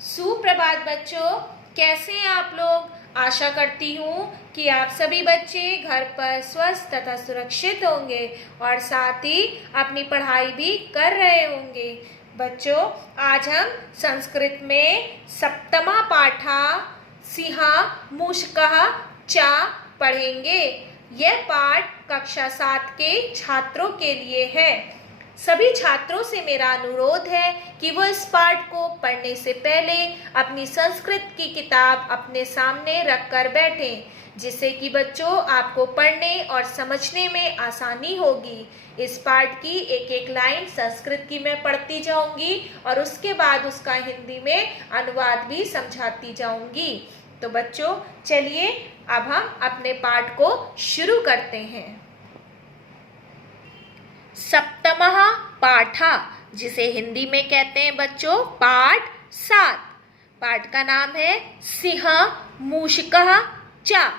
सुप्रभात बच्चों, कैसे हैं आप लोग। आशा करती हूँ कि आप सभी बच्चे घर पर स्वस्थ तथा सुरक्षित होंगे और साथ ही अपनी पढ़ाई भी कर रहे होंगे। बच्चों, आज हम संस्कृत में सप्तमा पाठा सिंहा मूषकः च पढ़ेंगे। यह पाठ कक्षा 7 के छात्रों के लिए है। सभी छात्रों से मेरा अनुरोध है कि वो इस पाठ को पढ़ने से पहले अपनी संस्कृत की किताब अपने सामने रखकर बैठें, जिससे कि बच्चों आपको पढ़ने और समझने में आसानी होगी। इस पाठ की एक एक लाइन संस्कृत की मैं पढ़ती जाऊंगी और उसके बाद उसका हिंदी में अनुवाद भी समझाती जाऊंगी। तो बच्चों, चलिए अब हम अपने पाठ को शुरू करते हैं। सप्तमः पाठा, जिसे हिंदी में कहते हैं बच्चों पाठ 7। पाठ का नाम है सिंह मूषकः च।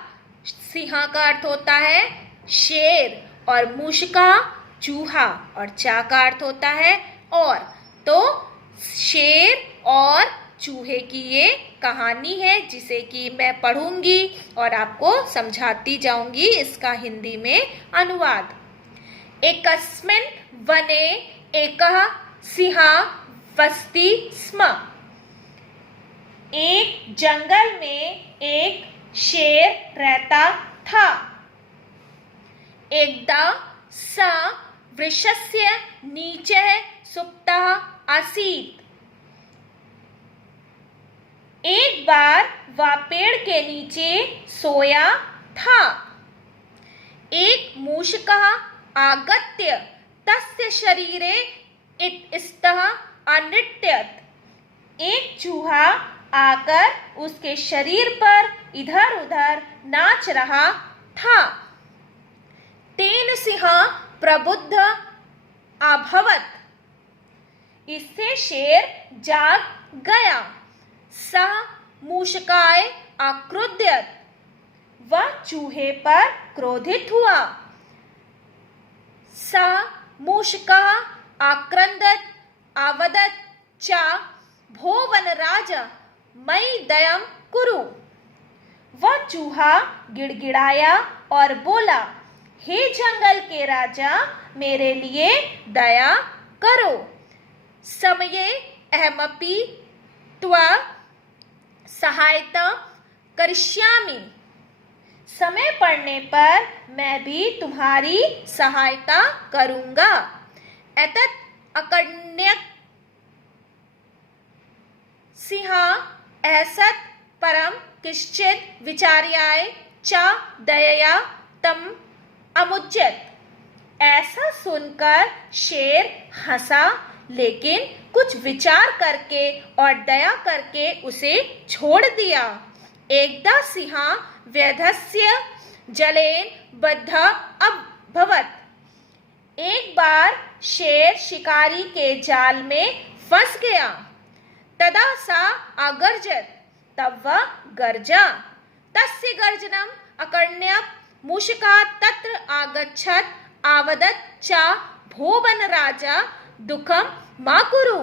सिंह का अर्थ होता है शेर और मूषकः चूहा और च का अर्थ होता है और। तो शेर और चूहे की ये कहानी है, जिसे कि मैं पढ़ूंगी और आपको समझाती जाऊंगी इसका हिंदी में अनुवाद। एकस्मिन् वने एकः सिंहः वसति स्म। एक जंगल में एक शेर रहता था। एकदा सः वृक्षस्य नीचः सुप्तः आसीत्। एक बार वह पेड़ के नीचे सोया था। एक मूषकः आगत्य तस्य शरीरे इतस्तः अनृत्यत। एक चूहा आकर उसके शरीर पर इधर उधर नाच रहा था। तेन सिंहः प्रबुद्ध अभवत्। इससे शेर जाग गया। सः मूषकाय अक्रुध्यत। वह चूहे पर क्रोधित हुआ। सः मूषकः आक्रन्दत् अवदत् च भो वनराज मयि दयं कुरु। वह चूहा गिड़गिड़ाया और बोला, हे जंगल के राजा, मेरे लिए दया करो। समये अहमपि त्वं सहायतां करिष्यामि। समय पड़ने पर मैं भी तुम्हारी सहायता करूंगा। एतत् अकर्ण्यत् सिंहः असत् परं किंचित् विचार्याय च दयया तम् अमुच्यत। ऐसा सुनकर शेर हंसा, लेकिन कुछ विचार करके और दया करके उसे छोड़ दिया। एकदा सिंहः व्यधस्य जलेन बद्धः अभवत्। एक बार शेर शिकारी के जाल में फंस गया। तदा सः अगर्जत। तब वह गरजा। तस्य गर्जनम् अकर्ण्य मूषकः तत्र आगच्छत् अवदत् च भो वनराज दुःखं मा कुरु।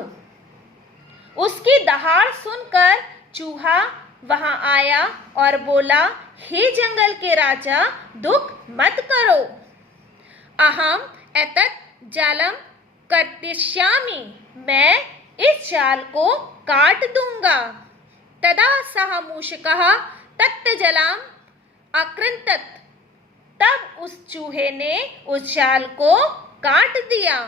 उसकी दहाड़ सुनकर चूहा वहां आया और बोला, हे जंगल के राजा, दुख मत करो। अहम एतत् जालं कर्तयिष्यामि। मैं इस जाल को काट दूंगा। तदा सः मूषकः तत् जलम् अकृन्तत। तब उस चूहे ने उस जाल को काट दिया।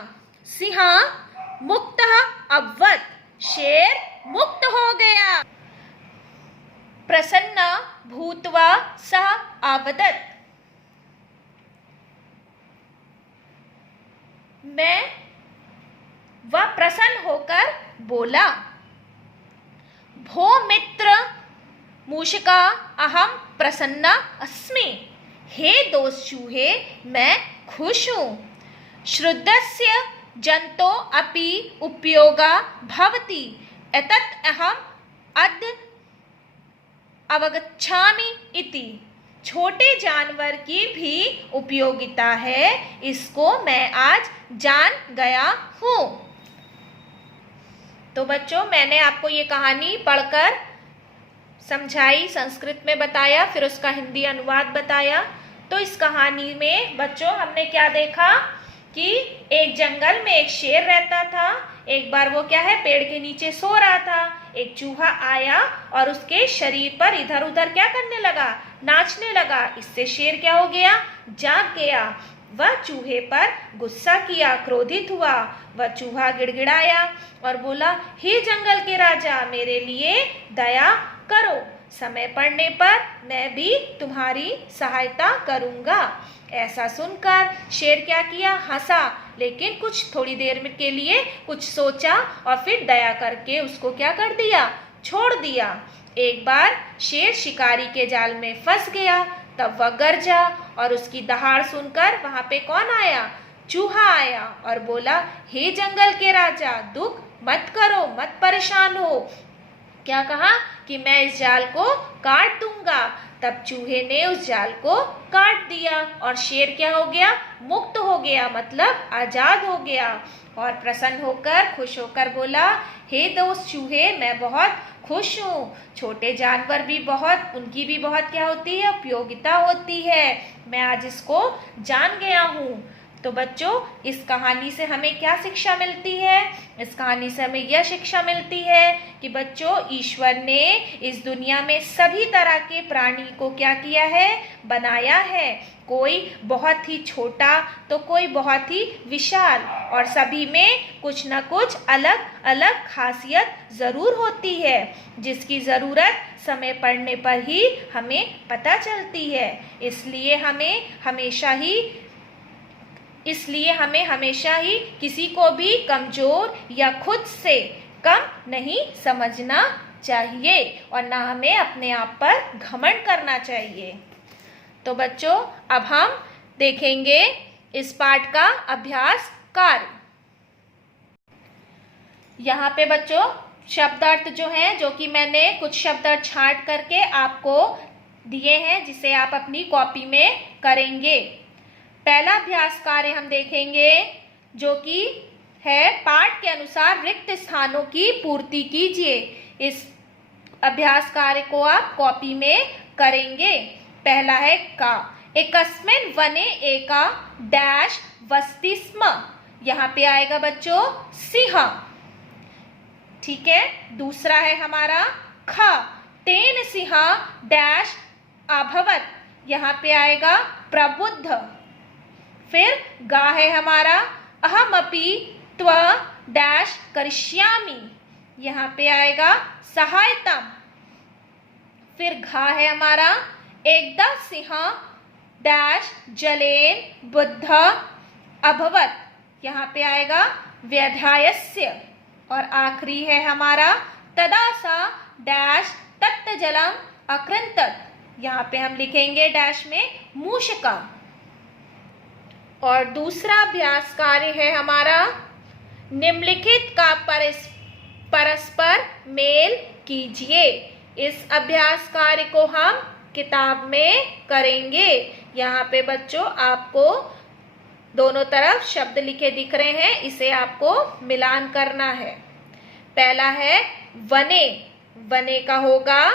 सिंहः मुक्तः अभवत्। शेर मुक्त हो गया। प्रसन्न भूत्वा सः अवदत्। वह प्रसन्न होकर बोला, भो मित्र मूषका अहम प्रसन्न अस्मि। हे दोस्त चूहे, मैं खुश हूँ। श्रुद्धस्य जंतो अपि उपयोगा भवति। एतत् अहम अद्य अवगच्छामि इति। छोटे जानवर की भी उपयोगिता है, इसको मैं आज जान गया हूँ। तो बच्चों मैंने आपको ये कहानी पढ़कर समझाई, संस्कृत में बताया, फिर उसका हिंदी अनुवाद बताया। तो इस कहानी में बच्चों हमने क्या देखा कि एक जंगल में एक शेर रहता था। एक बार वो क्या है, पेड़ के नीचे सो रहा था। एक चूहा आया और उसके शरीर पर इधर उधर क्या करने लगा, नाचने लगा। इससे शेर क्या हो गया, जाग गया। वह चूहे पर गुस्सा किया, क्रोधित हुआ। वह चूहा गिड़गिड़ाया और बोला, हे जंगल के राजा, मेरे लिए दया करो, समय पड़ने पर मैं भी तुम्हारी सहायता करूंगा। ऐसा सुनकर शेर क्या किया, हंसा, लेकिन कुछ थोड़ी देर के लिए कुछ सोचा और फिर दया करके उसको क्या कर दिया, छोड़ दिया। एक बार शेर शिकारी के जाल में फंस गया। तब वह गरजा और उसकी दहाड़ सुनकर वहां पे कौन आया, चूहा आया और बोला, हे जंगल के राजा, दुख मत करो, मत परेशान हो। क्या कहा कि मैं इस जाल को काट दूंगा। तब चूहे ने उस जाल को काट दिया और शेर क्या हो गया, मुक्त हो गया, मतलब आजाद हो गया। और प्रसन्न होकर, खुश होकर बोला, हे दोस्त चूहे, मैं बहुत खुश हूँ। छोटे जानवर भी बहुत, उनकी भी बहुत क्या होती है, उपयोगिता होती है। मैं आज इसको जान गया हूँ। तो बच्चों इस कहानी से हमें क्या शिक्षा मिलती है, इस कहानी से हमें यह शिक्षा मिलती है कि बच्चों ईश्वर ने इस दुनिया में सभी तरह के प्राणी को क्या किया है, बनाया है। कोई बहुत ही छोटा तो कोई बहुत ही विशाल, और सभी में कुछ न कुछ अलग अलग खासियत जरूर होती है, जिसकी जरूरत समय पड़ने पर ही हमें पता चलती है। इसलिए हमें हमेशा ही किसी को भी कमजोर या खुद से कम नहीं समझना चाहिए और ना हमें अपने आप पर घमंड करना चाहिए। तो बच्चों अब हम देखेंगे इस पाठ का अभ्यास कार्य। यहाँ पे बच्चों शब्द अर्थ जो हैं, जो कि मैंने कुछ शब्द अर्थ छांट करके आपको दिए हैं, जिसे आप अपनी कॉपी में करेंगे। पहला अभ्यास कार्य हम देखेंगे जो कि है, पाठ के अनुसार रिक्त स्थानों की पूर्ति कीजिए। इस अभ्यास कार्य को आप कॉपी में करेंगे। पहला है का, एकस्मिन् वने एका डैश वसति स्म। यहाँ पे आएगा बच्चों सिंह, ठीक है। दूसरा है हमारा ख, तेन सिंह डैश अभवत। यहाँ पे आएगा प्रबुद्ध। फिर गा है हमारा, अहमपि त्व डैश करिष्यामि। यहाँ पे आएगा सहायतम। फिर घा है हमारा, एकदा सिंह डैश जलेन बुद्ध अभवत। यहाँ पे आएगा व्यधायस्य। और आखिरी है हमारा, तदा सा डैश तत्त जलम अकृंतत। यहाँ पे हम लिखेंगे डैश में मूषका। और दूसरा अभ्यास कार्य है हमारा, निम्नलिखित का परस्पर मेल कीजिए। इस अभ्यास कार्य को हम किताब में करेंगे। यहाँ पे बच्चों आपको दोनों तरफ शब्द लिखे दिख रहे हैं, इसे आपको मिलान करना है। पहला है वने, वने का होगा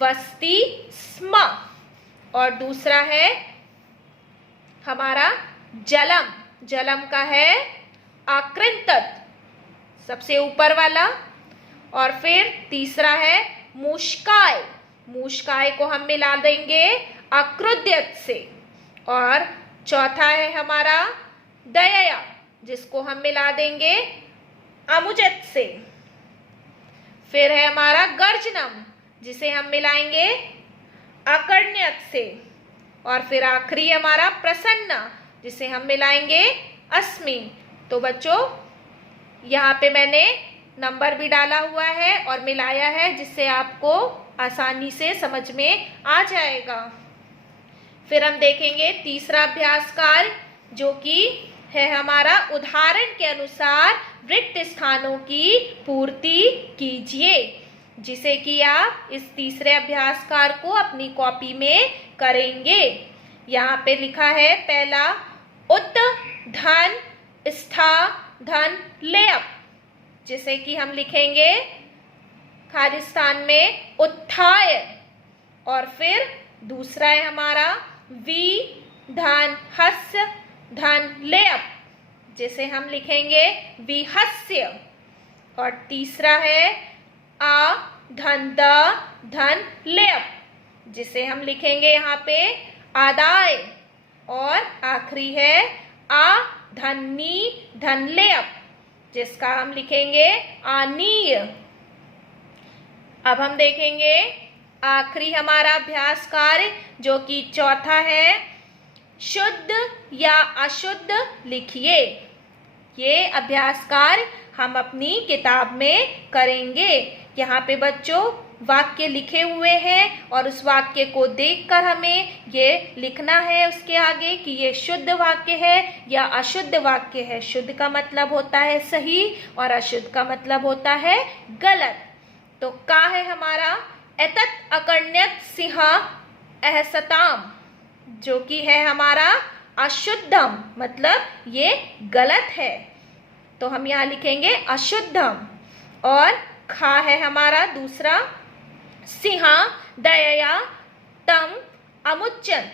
वसति स्म। और दूसरा है हमारा जलम, जलम का है आकृंतत, सबसे ऊपर वाला। और फिर तीसरा है मूषकाय, मूषकाय को हम मिला देंगे अकृद्यत से। और चौथा है हमारा दयया, जिसको हम मिला देंगे अमुजत से। फिर है हमारा गर्जनम, जिसे हम मिलाएंगे अकर्ण्यत से। और फिर आखिरी हमारा प्रसन्ना, जिसे हम मिलाएंगे अस्मि। तो बच्चों यहाँ पे मैंने नंबर भी डाला हुआ है और मिलाया है, जिससे आपको आसानी से समझ में आ जाएगा। फिर हम देखेंगे तीसरा अभ्यास कार्य, जो कि है हमारा उदाहरण के अनुसार रिक्त स्थानों की पूर्ति कीजिए, जिसे कि आप इस तीसरे अभ्यास कार्य को अपनी कॉपी में करेंगे। यहाँ पे लिखा है पहला, उत धन स्था धन लेअप। जिसे कि हम लिखेंगे खालिस्तान में उत्थाय। और फिर दूसरा है हमारा वी धन हस्य धन लेप, जिसे हम लिखेंगे विहस्य। और तीसरा है आ धन द धन लेप, जिसे हम लिखेंगे यहाँ पे आदाय। और आखिरी है आ धन नी धन लेप, जिसका हम लिखेंगे आनीय। अब हम देखेंगे आखिरी हमारा अभ्यास कार्य, जो कि चौथा है, शुद्ध या अशुद्ध लिखिए। ये अभ्यास कार्य हम अपनी किताब में करेंगे। यहाँ पे बच्चों वाक्य लिखे हुए हैं और उस वाक्य को देखकर हमें ये लिखना है उसके आगे कि ये शुद्ध वाक्य है या अशुद्ध वाक्य है। शुद्ध का मतलब होता है सही और अशुद्ध का मतलब होता है गलत। तो का है हमारा एतत् अकर्ण्यत सिंह अहसताम, जो कि है हमारा अशुद्धम, मतलब ये गलत है, तो हम यहाँ लिखेंगे अशुद्धम। और खा है हमारा दूसरा, सिंहा दयया तम अमुच्चन,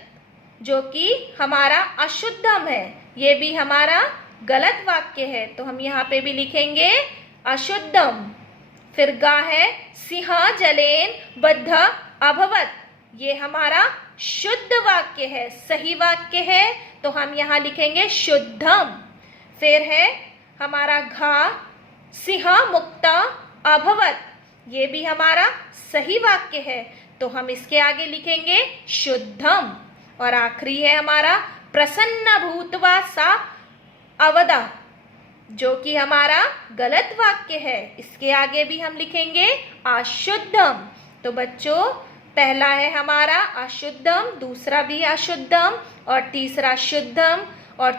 जो कि हमारा अशुद्धम है, ये भी हमारा गलत वाक्य है, तो हम यहाँ पे भी लिखेंगे अशुद्धम। फिर गा है सिंहा जलेन बद्ध अभवत, ये हमारा शुद्ध वाक्य है, सही वाक्य है, तो हम यहाँ लिखेंगे शुद्धम। फिर है हमारा घा सिंह मुक्ता अभवत, ये भी हमारा सही वाक्य है, तो हम इसके आगे लिखेंगे शुद्धम। और आखिरी है हमारा प्रसन्न भूतवा सा अवदा, जो कि हमारा गलत वाक्य है, इसके आगे भी हम लिखेंगे अशुद्धम। तो बच्चों पहला है हमारा अशुद्धम, दूसरा भी अशुद्धम और तीसरा शुद्धम और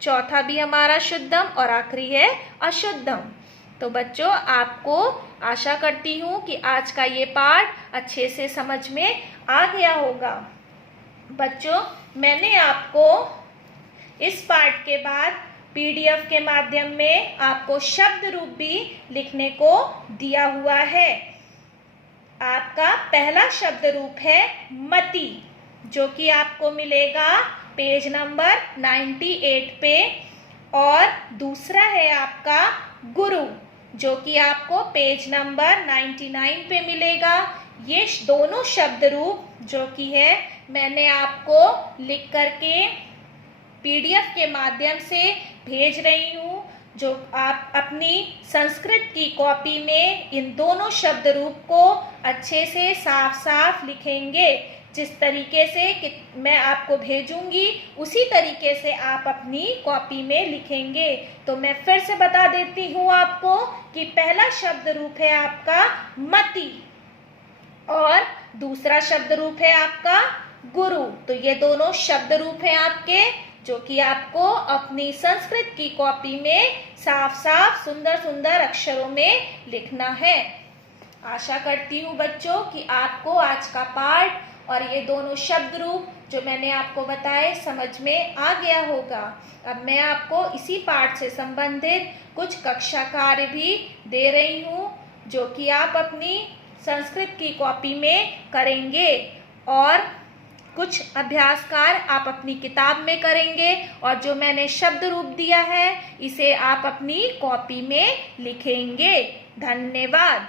चौथा भी हमारा शुद्धम और आखिरी है अशुद्धम। तो बच्चों आपको आशा करती हूँ कि आज का ये पाठ अच्छे से समझ में आ गया होगा। बच्चों मैंने आपको इस पाठ के बाद पीडीएफ के माध्यम में आपको शब्द रूप भी लिखने को दिया हुआ है। आपका पहला शब्द रूप है मति, जो कि आपको मिलेगा पेज नंबर 98 पे, और दूसरा है आपका गुरु, जो कि आपको पेज नंबर 99 पे मिलेगा। ये दोनों शब्द रूप जो कि है मैंने आपको लिख करके पीडीएफ के माध्यम से भेज रही हूँ, जो आप अपनी संस्कृत की कॉपी में इन दोनों शब्द रूप को अच्छे से साफ साफ लिखेंगे। जिस तरीके से कि मैं आपको भेजूंगी उसी तरीके से आप अपनी कॉपी में लिखेंगे। तो मैं फिर से बता देती हूँ आपको कि पहला शब्द रूप है आपका मति और दूसरा शब्द रूप है आपका गुरु। तो ये दोनों शब्द रूप हैं आपके, जो कि आपको अपनी संस्कृत की कॉपी में साफ साफ सुंदर सुंदर अक्षरों में लिखना है। आशा करती हूँ बच्चों कि आपको आज का पाठ और ये दोनों शब्द रूप जो मैंने आपको बताए समझ में आ गया होगा। अब मैं आपको इसी पाठ से संबंधित कुछ कक्षा कार्य भी दे रही हूँ, जो कि आप अपनी संस्कृत की कॉपी में करेंगे और कुछ अभ्यास कार्य आप अपनी किताब में करेंगे और जो मैंने शब्द रूप दिया है इसे आप अपनी कॉपी में लिखेंगे। धन्यवाद।